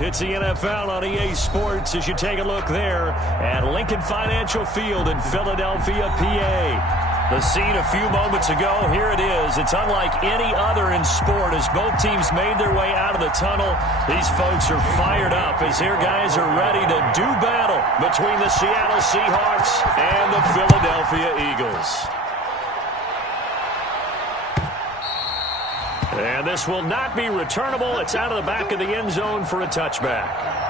It's the NFL on EA Sports as you take a look there at Lincoln Financial Field in Philadelphia, PA. The scene a few moments ago, here it is. It's unlike any other in sport as both teams made their way out of the tunnel. These folks are fired up as their guys are ready to do battle between the Seattle Seahawks and the Philadelphia Eagles. And this will not be returnable. It's out of the back of the end zone for a touchback.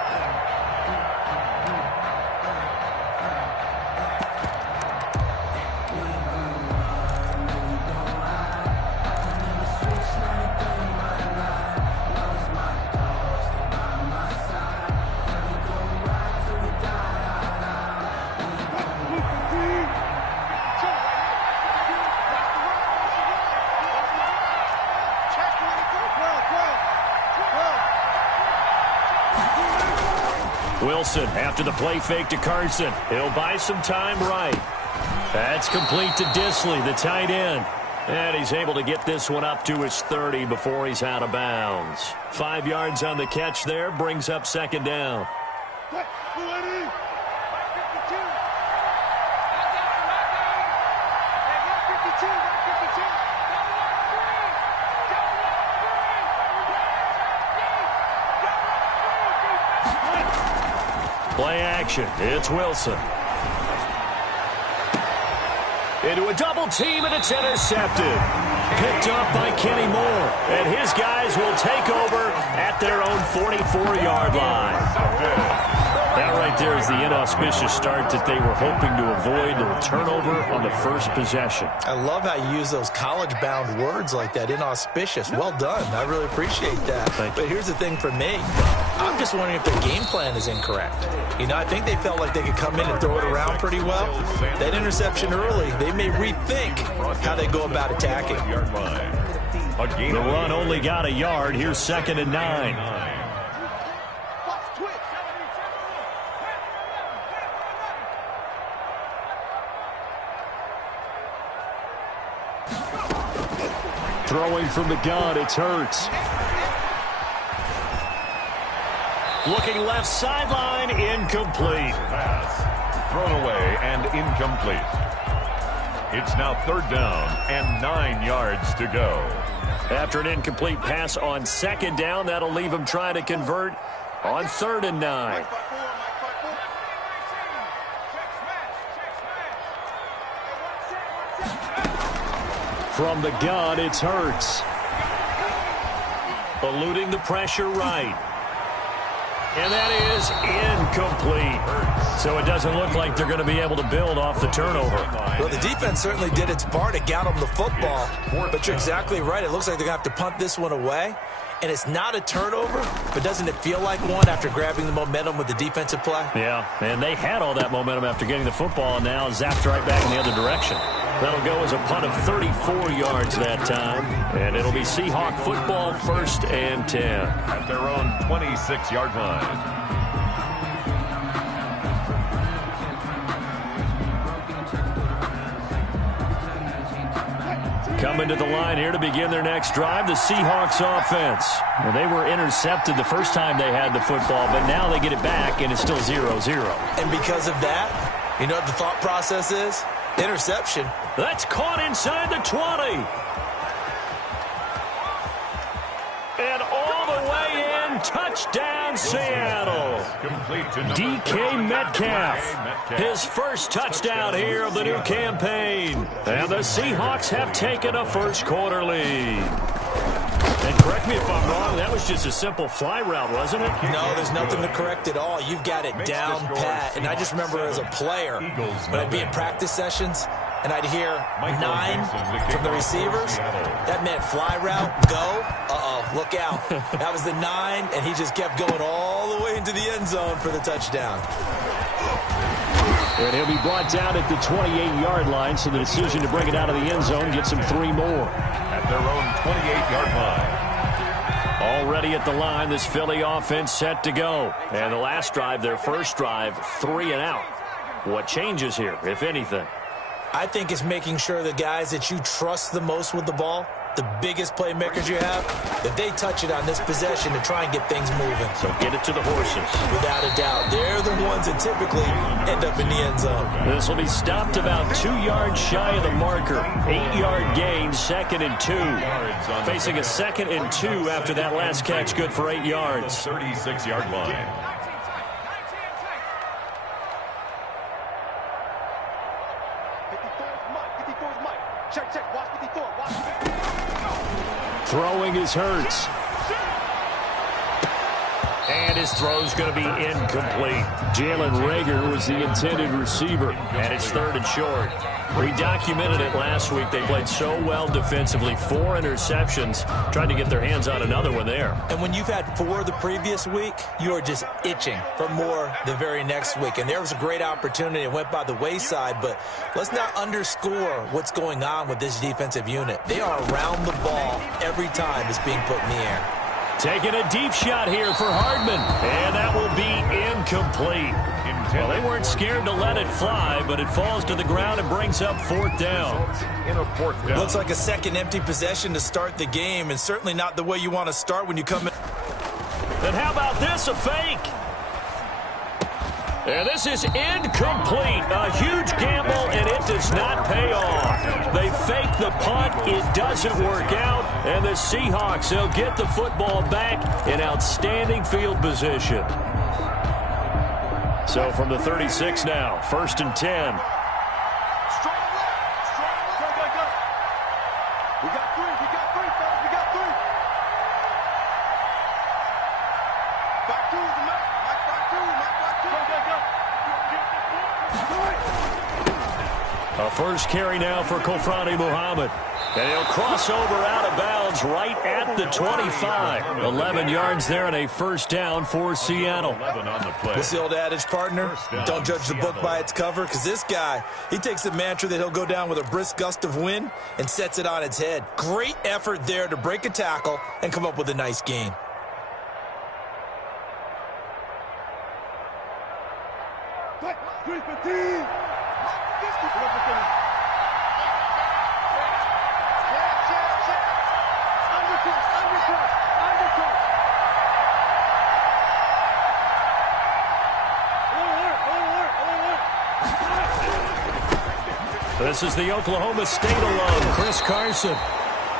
Wilson after the play fake to Carson. He'll buy some time right. That's complete to Disley, the tight end. And he's able to get this one up to his 30 before he's out of bounds. 5 yards on the catch there, brings up second down. Play action. It's Wilson. Into a double team, and it's intercepted. Picked up by Kenny Moore. And his guys will take over at their own 44-yard line. That right there is the inauspicious start that they were hoping to avoid, a turnover on the first possession. I love how you use those college-bound words like that, inauspicious. Well done. I really appreciate that. But here's the thing for me. I'm just wondering if their game plan is incorrect. You know, I think they felt like they could come in and throw it around pretty well. That interception early, they may rethink how they go about attacking. The run only got a yard. Here's 2nd and 9. Throwing from the gun, it's Hurts. Looking left sideline, incomplete. Pass thrown away and incomplete. It's now 3rd down and 9 yards to go. After an incomplete pass on 2nd down, that'll leave him trying to convert on 3rd and 9. From the gun, it's Hurts. Eluding the pressure right. And that is incomplete. So it doesn't look like they're going to be able to build off the turnover. Well, the defense certainly did its part. It got them the football. But you're exactly right. It looks like they're going to have to punt this one away. And it's not a turnover, but doesn't it feel like one after grabbing the momentum with the defensive play? Yeah, and they had all that momentum after getting the football, and now zapped right back in the other direction. That'll go as a punt of 34 yards that time, and it'll be Seahawk football 1st and 10. At their own 26-yard line. Coming to the line here to begin their next drive, the Seahawks offense. Well, they were intercepted the first time they had the football, but now they get it back, and it's still 0-0. And because of that, you know what the thought process is? Interception. That's caught inside the 20. And all the way in, touchdown Seattle. DK Metcalf, his first touchdown here of the new campaign. And the Seahawks have taken a first-quarter lead. And correct me if I'm wrong, that was just a simple fly route, wasn't it? No, there's nothing to correct at all. You've got it down pat. And I just remember as a player, when I'd be in practice sessions, and I'd hear 9 from the receivers, that meant fly route, go, look out. That was the 9, and he just kept going all the way into the end zone for the touchdown. And he'll be brought down at the 28-yard line, so the decision to bring it out of the end zone gets him 3 more. At their own 28-yard line. Already at the line, this Philly offense set to go. And the last drive, their first drive, 3 and out. What changes here, if anything? I think it's making sure the guys that you trust the most with the ball, the biggest playmakers you have, that they touch it on this possession to try and get things moving. So get it to the horses. Without a doubt. They're the ones that typically end up in the end zone. This will be stopped about 2 yards shy of the marker. 8-yard gain, 2nd and 2. Facing a 2nd and 2 after that last catch, good for 8 yards. 36-yard line. Throwing is Hurts. And his throw's going to be incomplete. Jalen Reagor was the intended receiver, and it's 3rd and short. We documented it last week. They played so well defensively. 4 interceptions. Tried to get their hands on another one there. And when you've had 4 the previous week, you are just itching for more the very next week. And there was a great opportunity. It went by the wayside, but let's not underscore what's going on with this defensive unit. They are around the ball every time it's being put in the air. Taking a deep shot here for Hardman, and that will be incomplete. Well, they weren't scared to let it fly, but it falls to the ground and brings up 4th down. Looks like a second empty possession to start the game, and certainly not the way you want to start when you come in. And how about this, a fake? And this is incomplete. A huge gamble, and it does not pay off. They fake the punt. It doesn't work out. And the Seahawks, they'll get the football back in outstanding field position. So from the 36 now, 1st and 10. A first carry now for Kofrani Muhammad. And he'll cross over out of bounds right at the 25. 11 yards there and a 1st down for Seattle. What's the old adage, partner? Don't judge the book by its cover, because this guy, he takes the mantra that he'll go down with a brisk gust of wind and sets it on its head. Great effort there to break a tackle and come up with a nice gain. This is the Oklahoma State alum, Chris Carson.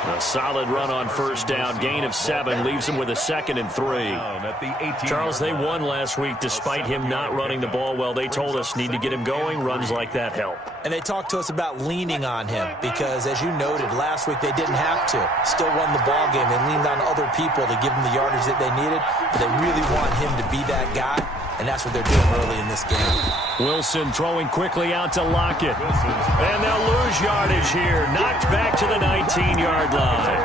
A solid run on 1st down. Gain of 7 leaves him with a 2nd and 3. Charles, they won last week despite him not running the ball well. They told us need to get him going. Runs like that help. And they talked to us about leaning on him because, as you noted, last week they didn't have to. Still won the ball game. They leaned on other people to give them the yardage that they needed. But they really want him to be that guy, and that's what they're doing early in this game. Wilson throwing quickly out to Lockett. And they'll lose yardage here. Knocked back to the 19-yard line.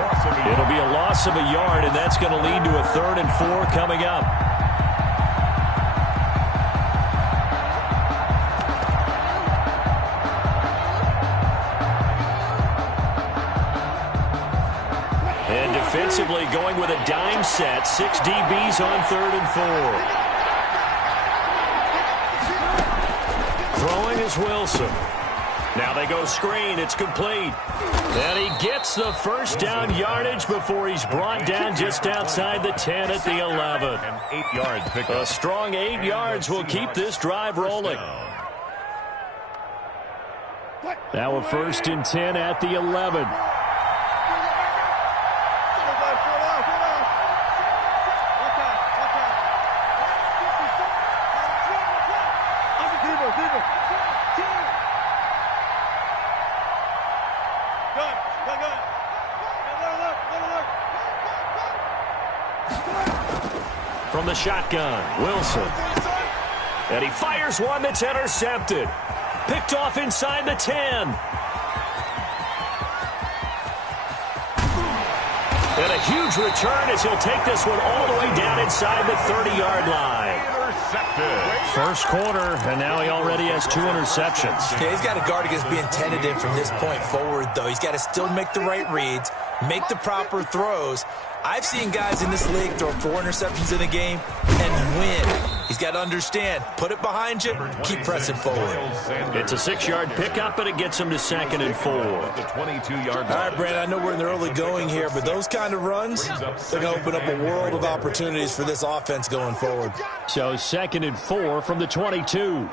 It'll be a loss of a yard, and that's going to lead to a 3rd and 4 coming up. And defensively going with a dime set. 6 DBs on 3rd and 4. Throwing is Wilson. Now they go screen. It's complete. And he gets the 1st down yardage before he's brought down just outside the 10 at the 11. An 8-yard pickup. A strong 8 yards will keep this drive rolling. Now a 1st and 10 at the 11. From the shotgun, Wilson. And he fires one that's intercepted. Picked off inside the 10. And a huge return as he'll take this one all the way down inside the 30-yard line. First quarter, and now he already has 2 interceptions. Yeah, he's got to guard against being tentative from this point forward, though. He's got to still make the right reads, make the proper throws, I've seen guys in this league throw 4 interceptions in a game and win. He's got to understand, put it behind you, keep pressing forward. It's a 6-yard pickup, and it gets him to 2nd and 4. The 22-yard line. All right, Brandon, I know we're in the early going here, but those kind of runs, they're going to open up a world of opportunities for this offense going forward. So 2nd and 4 from the 22.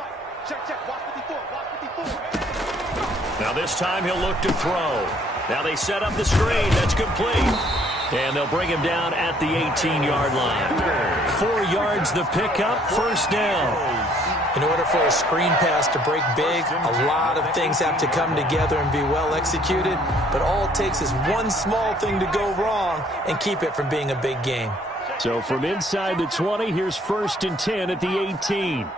Now this time he'll look to throw. Now they set up the screen. That's complete. And they'll bring him down at the 18-yard line. 4 yards the pickup, 1st down. In order for a screen pass to break big, a lot of things have to come together and be well executed. But all it takes is one small thing to go wrong and keep it from being a big game. So from inside the 20, here's 1st and 10 at the 18.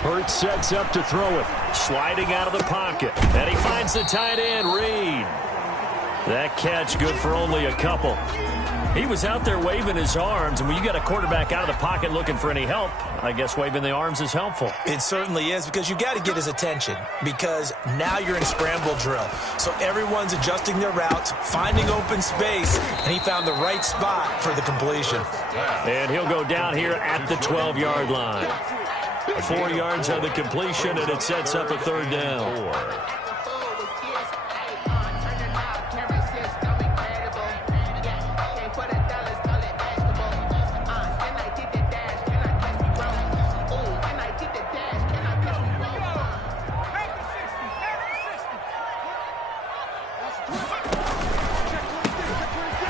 Hurts sets up to throw it. Sliding out of the pocket. And he finds the tight end, Reed. That catch good for only a couple. He was out there waving his arms, and when you got a quarterback out of the pocket looking for any help, I guess waving the arms is helpful. It certainly is, because you got to get his attention, because now you're in scramble drill. So everyone's adjusting their routes, finding open space, and he found the right spot for the completion. And he'll go down here at the 12-yard line. 4 yards on the completion, and it sets up a 3rd down.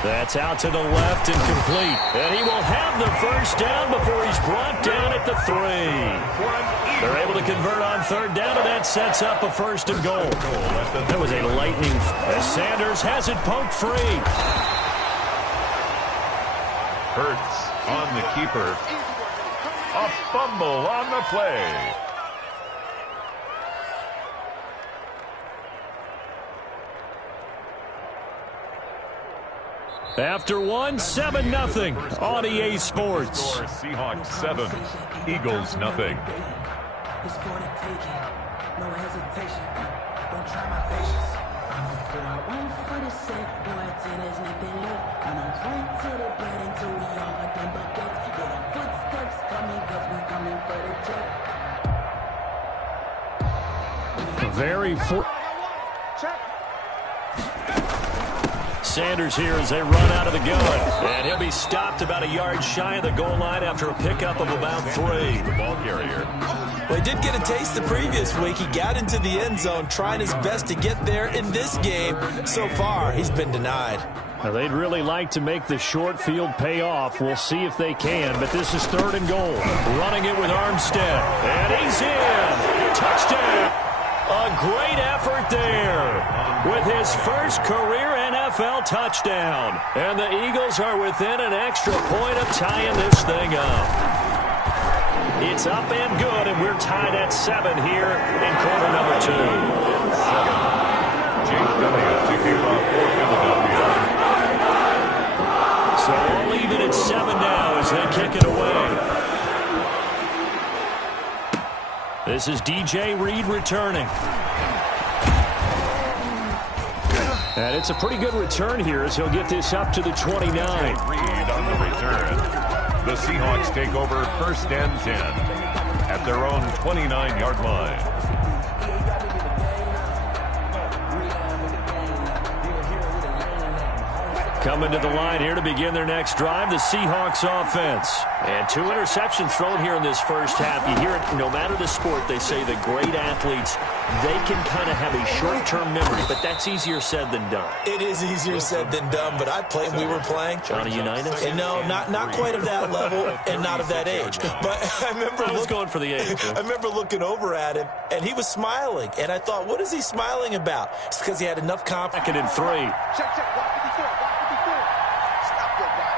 That's out to the left and complete. And he will have the 1st down before he's brought down at the 3. They're able to convert on 3rd down, and that sets up a 1st and goal. That was a lightning. As Sanders has it poked free. Hurts on the keeper. A fumble on the play. After 1, 7-0 on EA Sports. Score, Seahawks 7, Eagles 0. It's for the taking, no hesitation. Don't try my patience. I'ma put out one for the sake, boy, till there's nothing left. I'ma point to the bread until we all got them buckets. Yeah, the footsteps coming, cause we coming for the check. Very Sanders here as they run out of the gun. And he'll be stopped about a yard shy of the goal line after a pickup of about 3. The ball carrier. Well, he did get a taste the previous week. He got into the end zone, trying his best to get there in this game. So far, he's been denied. Now, they'd really like to make the short field pay off. We'll see if they can, but this is 3rd and goal. Running it with Armstead. And he's in. Touchdown. A great effort there with his first career NFL touchdown. And the Eagles are within an extra point of tying this thing up. It's up and good, and we're tied at 7 here in quarter number 2. James Elliott to kick off for Philadelphia. So all even at 7 now as they kick it away. This is DJ Reed returning. And it's a pretty good return here as he'll get this up to the 29. Reed on the return. The Seahawks take over 1st and 10 at their own 29-yard line. Coming to the line here to begin their next drive, the Seahawks offense. And 2 interceptions thrown here in this first half. You hear it, no matter the sport, they say the great athletes, they can kind of have a short-term memory, but that's easier said than done. It is easier said than done, but I played, we were playing. Johnny Unitas? And no, not quite of that level and not of that age. But I remember going for the age. I remember looking over at him, and he was smiling. And I thought, what is he smiling about? It's because he had enough confidence. 2nd and 3. Check. Block 54. Stop your body.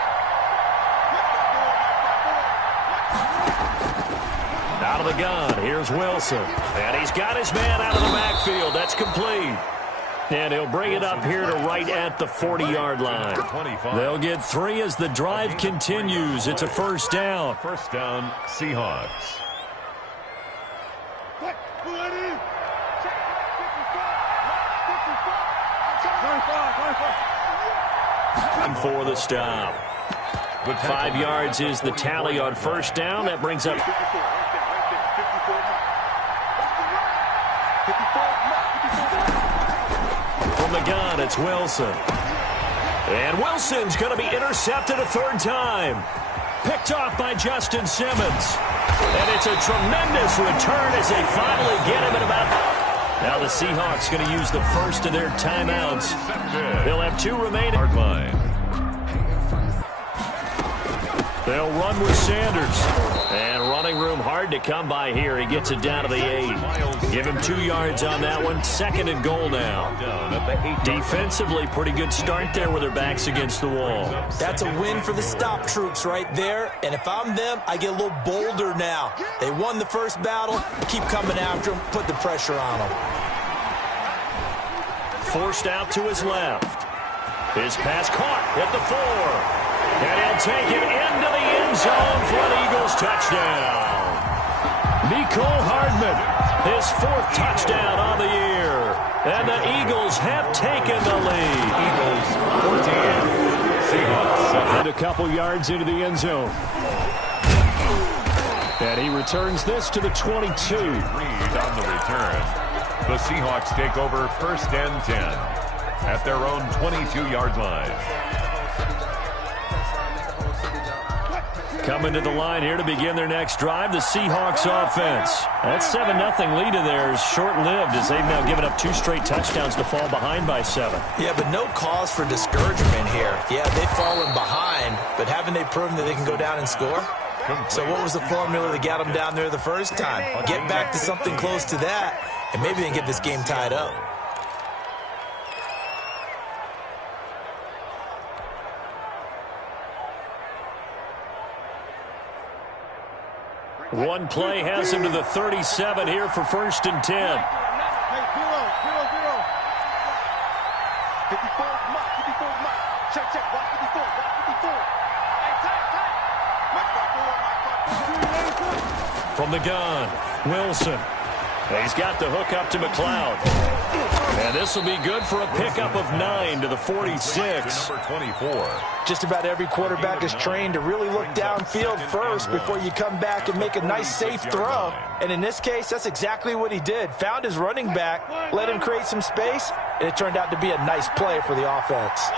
Out of the gun, here's Wilson. And he's got his man out of the backfield. That's complete. And he'll bring it up here to right at the 40-yard line. They'll get 3 as the drive continues. It's a 1st down. 1st down, Seahawks. And for the stop. 5 yards is the tally on first down. That brings up from the gun, it's Wilson. And Wilson's going to be intercepted a third time. Picked off by Justin Simmons. And it's a tremendous return as they finally get him at about... Now the Seahawks going to use the first of their timeouts. They'll have 2 remaining. They'll run with Sanders. And running room hard to come by here. He gets it down to the 8. Give him 2 yards on that one. 2nd and goal now. Defensively, pretty good start there with their backs against the wall. That's a win for the stop troops right there. And if I'm them, I get a little bolder now. They won the first battle. Keep coming after them. Put the pressure on them. Forced out to his left. His pass caught at the 4. And he'll take it into the end zone for an Eagles touchdown. Mecole Hardman, his 4th touchdown on the year. And the Eagles have taken the lead. Eagles 14, Seahawks 7. And a couple yards into the end zone. And he returns this to the 22. Reed on the return. The Seahawks take over 1st and 10 at their own 22-yard line. Coming to the line here to begin their next drive, the Seahawks offense. That 7-0 lead of theirs short-lived as they've now given up 2 straight touchdowns to fall behind by 7. Yeah, but no cause for discouragement here. Yeah, they've fallen behind, but haven't they proven that they can go down and score? So what was the formula that got them down there the first time? Get back to something close to that, and maybe they can get this game tied up. One play has him to the 37 here for 1st and 10. Hey, 0, 0, 0. 54, mark, 54, mark. Check, check, block 54, block 54. Hey, tight. From the gun, Wilson. He's got the hook up to McLeod. And this will be good for a pickup of 9 to the 46. Number 24. Just about every quarterback is trained to really look downfield first before you come back and make a nice, safe throw. And in this case, that's exactly what he did. Found his running back, let him create some space, and it turned out to be a nice play for the offense.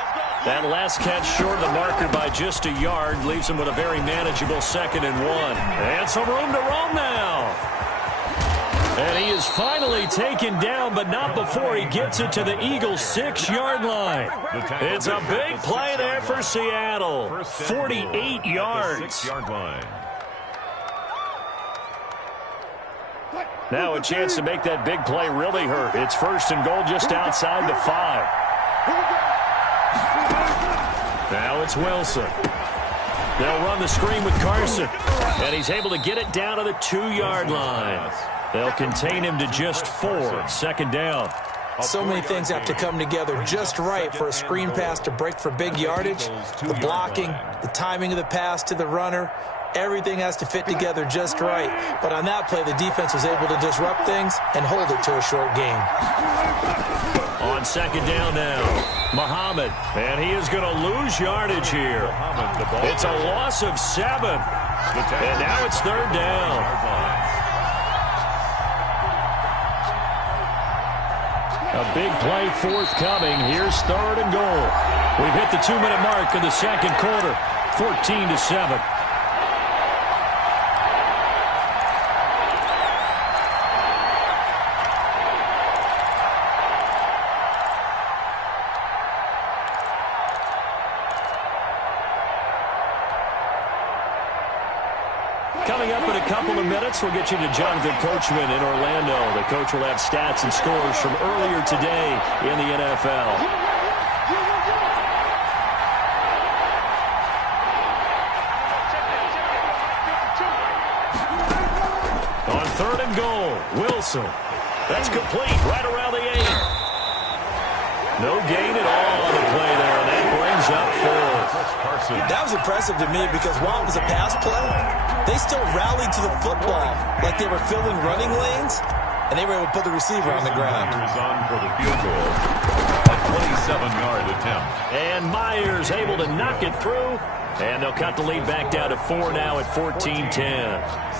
That last catch short of the marker by just a yard leaves him with a very manageable 2nd and 1. And some room to roam now. And he is finally taken down, but not before he gets it to the Eagles' 6-yard line. It's a big play there for Seattle. 48 yards. Now a chance to make that big play really hurt. It's 1st and goal just outside the 5. Now it's Wilson. They'll run the screen with Carson. And he's able to get it down to the 2-yard line. They'll contain him to just 4. 2nd down. So many things have to come together just right for a screen pass to break for big yardage. The blocking, the timing of the pass to the runner, everything has to fit together just right. But on that play, the defense was able to disrupt things and hold it to a short gain. On 2nd down now, Muhammad. And he is going to lose yardage here. It's a loss of 7. And now it's 3rd down. A big play forthcoming. Here's 3rd and goal. We've hit the 2-minute mark of the 2nd quarter. 14-7. Coming up in a couple of minutes, we'll get you to Jonathan Coachman in Orlando. The coach will have stats and scores from earlier today in the NFL. On 3rd and goal, Wilson. That's complete right around the 8. No gain at all on the play there, and that brings up 4. That was impressive to me because while it was a pass play, they still rallied to the football like they were filling running lanes, and they were able to put the receiver on the ground. On for the field goal. 27-yard attempt. And Myers able to knock it through. And they'll cut the lead back down to 4 now at 14-10.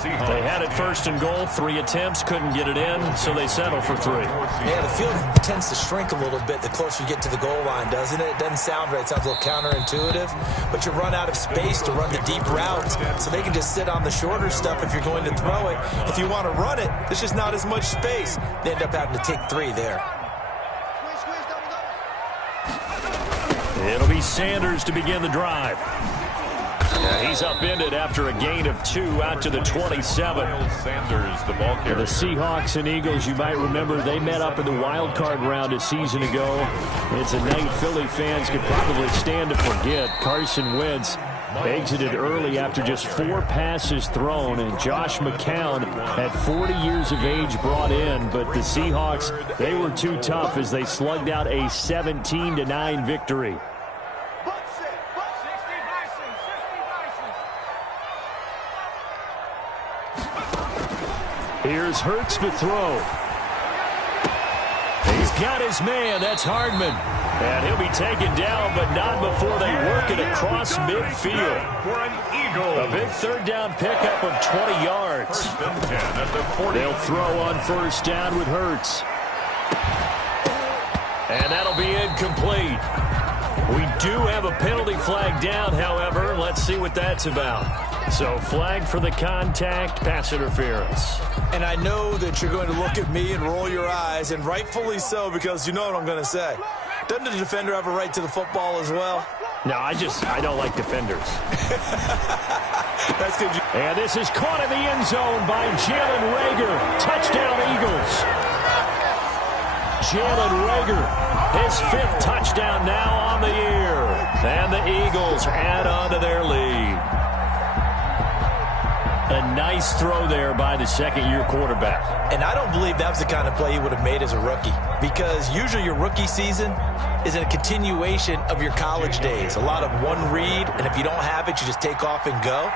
They had it first and goal. 3 attempts, couldn't get it in, so they settle for 3. Yeah, the field tends to shrink a little bit the closer you get to the goal line, doesn't it? It doesn't sound right. It sounds a little counterintuitive. But you run out of space to run the deep routes, so they can just sit on the shorter stuff if you're going to throw it. If you want to run it, there's just not as much space. They end up having to take 3 there. It'll be Sanders to begin the drive. Yeah, he's upended after a gain of 2 out to the 27. Sanders, the ball carrier. The Seahawks and Eagles, you might remember, they met up in the wild card round a season ago. It's a night Philly fans could probably stand to forget. Carson Wentz exited early after just 4 passes thrown, and Josh McCown at 40 years of age brought in, but the Seahawks, they were too tough as they slugged out a 17-9 victory. Here's Hurts to throw. He's got his man. That's Hardman. And he'll be taken down, but not before they work it across midfield. A big third down pickup of 20 yards. They'll throw on first down with Hurts. And that'll be incomplete. We do have a penalty flag down, however. Let's see what that's about. So flag for the contact, pass interference. And I know that you're going to look at me and roll your eyes, and rightfully so, because you know what I'm going to say. Doesn't the defender have a right to the football as well? No, I don't like defenders. That's good. And this is caught in the end zone by Jalen Reagor. Touchdown, Eagles. Jalen Reagor, his 5th touchdown now on the year. And the Eagles add on to their lead. A nice throw there by the second-year quarterback. And I don't believe that was the kind of play he would have made as a rookie, because usually your rookie season is a continuation of your college days. A lot of one read, and if you don't have it, you just take off and go.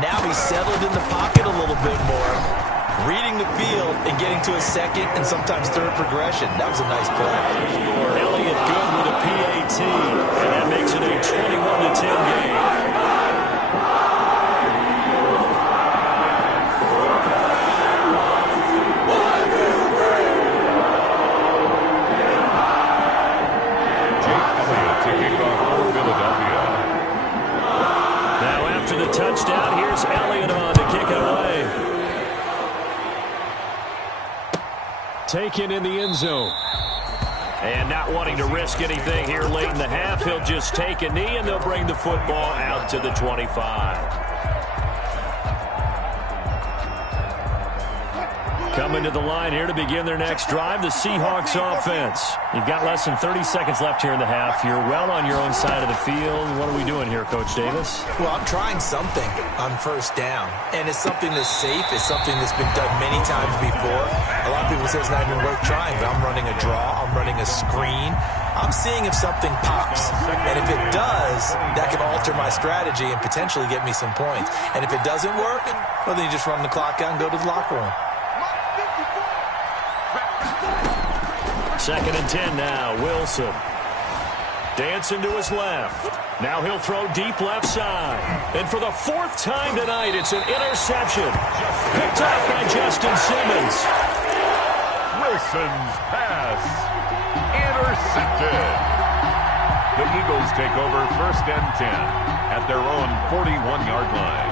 Now he's settled in the pocket a little bit more, reading the field and getting to a second and sometimes third progression. That was a nice play. Elliott good with a PAT, and that makes it a 21-10 game. Touchdown. Here's Elliott on to kick it away. Taken in the end zone. And not wanting to risk anything here late in the half, he'll just take a knee, and they'll bring the football out to the 25. Coming to the line here to begin their next drive, the Seahawks offense. You've got less than 30 seconds left here in the half. You're well on your own side of the field. What are we doing here, Coach Davis? Well, I'm trying something on first down, and it's something that's safe. It's something that's been done many times before. A lot of people say it's not even worth trying, but I'm running a draw. I'm running a screen. I'm seeing if something pops, and if it does, that can alter my strategy and potentially get me some points. And if it doesn't work, well, then you just run the clock out and go to the locker room. 2nd and 10 now. Wilson dancing to his left. Now he'll throw deep left side. And for the 4th time tonight, it's an interception. Picked up by Justin Simmons. Wilson's pass intercepted. The Eagles take over 1st and 10 at their own 41-yard line.